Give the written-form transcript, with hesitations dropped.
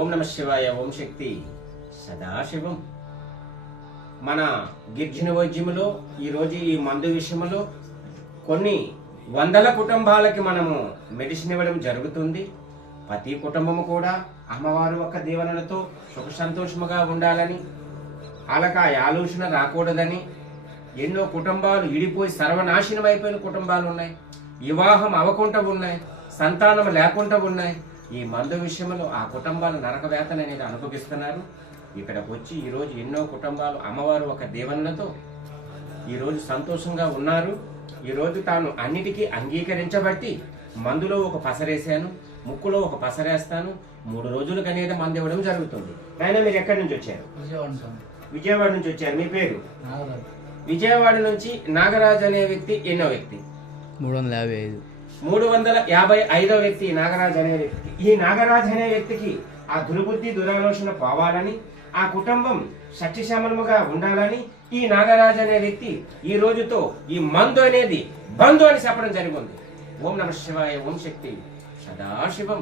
ఓం నమ శివాయ. ఓం శక్తి సదాశివం. మన గిర్జన వైద్యములో ఈరోజు ఈ మందు విషయంలో కొన్ని వందల కుటుంబాలకి మనము మెడిసిన్ ఇవ్వడం జరుగుతుంది. ప్రతి కుటుంబము కూడా అమ్మవారు యొక్క దీవెనలతో సుఖ సంతోషముగా ఉండాలని, వాళ్ళకి ఆ ఆలోచన రాకూడదని ఎన్నో కుటుంబాలు ఇడిపోయి సర్వనాశనం అయిపోయిన కుటుంబాలు ఉన్నాయి. వివాహం అవ్వకుండా ఉన్నాయి, సంతానం లేకుండా ఉన్నాయి. ఈ మందు విషయంలో ఆ కుటుంబాలు నరక వేతన అనేది అనుభవిస్తున్నారు. ఇక్కడికి వచ్చి ఈరోజు ఎన్నో కుటుంబాలు అమ్మవారు ఒక దీవెనలతో ఈరోజు సంతోషంగా ఉన్నారు. ఈరోజు తాను అన్నిటికీ అంగీకరించబట్టి మందులో ఒక పసరేసాను, ముక్కులో ఒక పసరేస్తాను, 3 రోజులకు అనేది మందు ఇవ్వడం జరుగుతుంది. ఆయన మీరు ఎక్కడి నుంచి వచ్చారు? విజయవాడ నుంచి వచ్చారు. మీ పేరు? విజయవాడ నుంచి నాగరాజు అనే వ్యక్తి ఎన్నో వ్యక్తి? 355వ వ్యక్తి నాగరాజు అనే వ్యక్తి. ఈ నాగరాజు అనే వ్యక్తికి ఆ దుర్బుద్ధి దురాలోచన పోవాలని, ఆ కుటుంబం సత్యశ్యామలముగా ఉండాలని ఈ నాగరాజు అనే వ్యక్తి ఈ రోజుతో ఈ మందు అనేది బంధు అని చెప్పడం జరిగింది. ఓం నమ శివాయ. ఓం శక్తి సదాశివం.